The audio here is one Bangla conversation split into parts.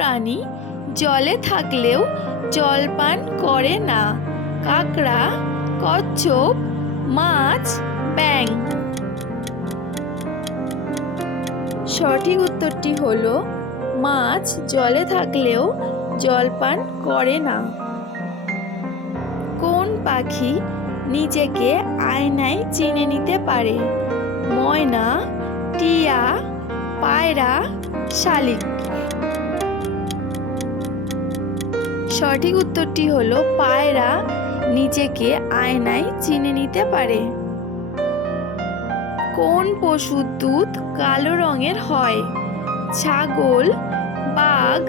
প্রাণী জলে থাকলেও জল পান করে না? কাঁকড়া, কচ্ছপ, মাছ, ব্যাঙ। সঠিক উত্তরটি হলো মাছ জলে থাকলেও জল পান করে না। কোন পাখি নিজেকে আয়নায় চিনে নিতে পারে? ময়না, টিয়া, পায়রা, শালিক। সঠিক উত্তরটি হলো পায়রা নিজেকে আয়নায় চিনে নিতে পারে। কোন পশুর দুধ কালো রঙের হয়? ছাগল, বাঘ,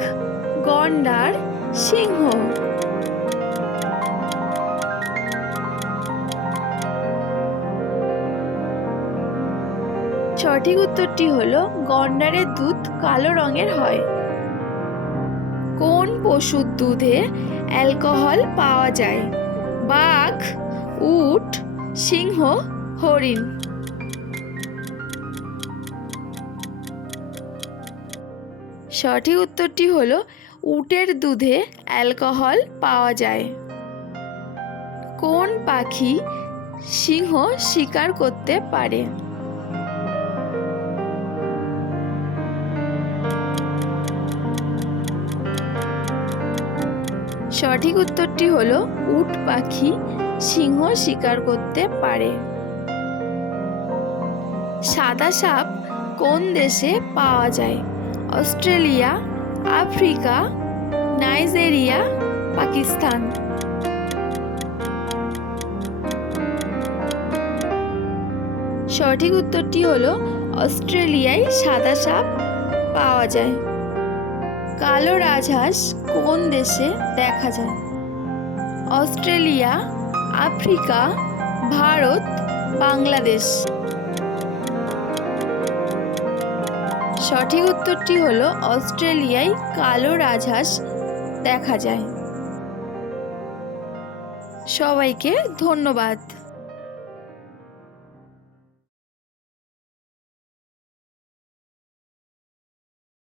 গন্ডার, সিংহ। সঠিক উত্তরটি হলো গন্ডারের দুধ কালো রঙের হয়। কোন পশুর দুধে অ্যালকোহল পাওয়া যায়? বাঘ, উট, সিংহ, হরিণ। সঠিক উত্তরটি হলো উটের দুধে অ্যালকোহল পাওয়া যায়। কোন পাখি সিংহ শিকার করতে পারে? সঠিক উত্তরটি হলো উট পাখি সিংহ শিকার করতে পারে। সাদা সাপ কোন দেশে পাওয়া যায়? Australia, Africa, Nigeria, Pakistan. সঠিক উত্তরটি হলো অস্ট্রেলিয়ায় সাদা সাপ পাওয়া যায়। কালো রাজহাঁস কোন দেশে দেখা যায়? Australia, Africa, Bharat, Bangladesh. সঠিক উত্তরটি হলো অস্ট্রেলিয়ায় কালো রাজহাঁস দেখা যায়। সবাইকে ধন্যবাদ।